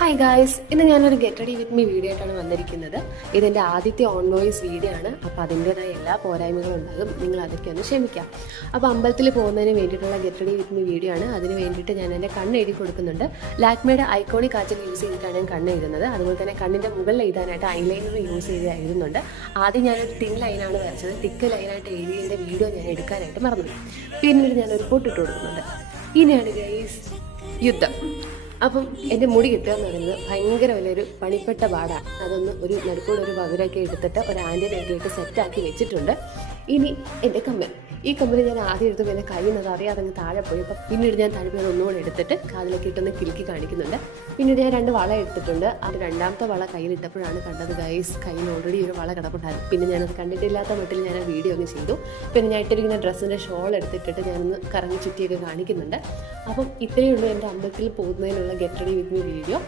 Hi guys, ഇന്ന് ഞാനൊരു get ready with me video ആയിട്ടാണ് വന്നിരിക്കുന്നത്. ഇതെൻ്റെ ആദ്യത്തെ ഓൺ വോയിസ് വീഡിയോ ആണ്. അപ്പോൾ അതിൻ്റേതായ എല്ലാ പോരായ്മകളും ഉണ്ടാകും, നിങ്ങൾ അതൊക്കെ ഒന്ന് ക്ഷമിക്കാം. അപ്പോൾ അമ്പലത്തിൽ പോകുന്നതിന് വേണ്ടിയിട്ടുള്ള get ready with me video ആണ്. അതിന് വേണ്ടിയിട്ട് ഞാൻ എൻ്റെ കണ്ണ് എഴുതി കൊടുക്കുന്നുണ്ട്. ലാക്മേയുടെ ഐക്കോണിക് കാച്ചൽ യൂസ് ചെയ്തിട്ടാണ് ഞാൻ കണ്ണ് എഴുതുന്നത്. അതുപോലെ തന്നെ കണ്ണിൻ്റെ മുകളിൽ എഴുതാനായിട്ട് ഐലൈനർ യൂസ് ചെയ്ത് എഴുതുന്നുണ്ട്. ആദ്യം ഞാനൊരു തിൻ ലൈനാണ് വരച്ചത്. തിക്ക് ലൈനായിട്ട് എഴുതിയതിൻ്റെ വീഡിയോ ഞാൻ എടുക്കാനായിട്ട് മറന്നു. പിന്നീട് ഞാനൊരു പൊട്ടിട്ട് കൊടുക്കുന്നുണ്ട്. ഇനിയാണ് ഗൈസ് യുദ്ധം. അപ്പം എൻ്റെ മുടി കിട്ടുക എന്ന് പറയുന്നത് ഭയങ്കര വലിയൊരു പണിപ്പെട്ട പാടാണ്. അതൊന്ന് ഒരു നടുക്കൂടെ ഒരു വകുരൊക്കെ എടുത്തിട്ട് ഒരു ആൻറ്റിനൊക്കെ ഇട്ട് സെറ്റാക്കി വെച്ചിട്ടുണ്ട്. ഇനി എൻ്റെ കമ്മൽ, ഈ കമ്മൽ ഞാൻ ആദ്യം എടുത്തപ്പോൾ എൻ്റെ കയ്യിൽ നിന്ന് അറിയാതെ അങ്ങ് താഴെ പോയി. അപ്പം പിന്നീട് ഞാൻ താഴെ ഒന്നുകൂടെ എടുത്തിട്ട് കാതിലേക്ക് ഇട്ടൊന്ന് കിലുക്കി കാണിക്കുന്നുണ്ട്. പിന്നീട് ഞാൻ 2 വള എടുത്തിട്ടുണ്ട്. അത് രണ്ടാമത്തെ വള കയ്യിലിട്ടപ്പോഴാണ് കണ്ടത് ഗൈസ്, കയ്യിൽ ഓൾറെഡി ഒരു വള കിടപ്പുണ്ടായിരുന്നു. പിന്നെ ഞാനത് കണ്ടിട്ടില്ലാത്ത മട്ടിൽ ഞാൻ ആ വീഡിയോ ഒന്ന് ചെയ്തു. പിന്നെ ഞാൻ ഇട്ടിരിക്കുന്ന ഡ്രസ്സിൻ്റെ ഷോൾ എടുത്തിട്ടിട്ട് ഞാനൊന്ന് കറങ്ങി ചുറ്റിയൊക്കെ കാണിക്കുന്നുണ്ട്. അപ്പം ഇത്രയേ ഉള്ളൂ എൻ്റെ അമ്പലത്തിൽ പോകുന്നതിനുള്ള get ready with me video.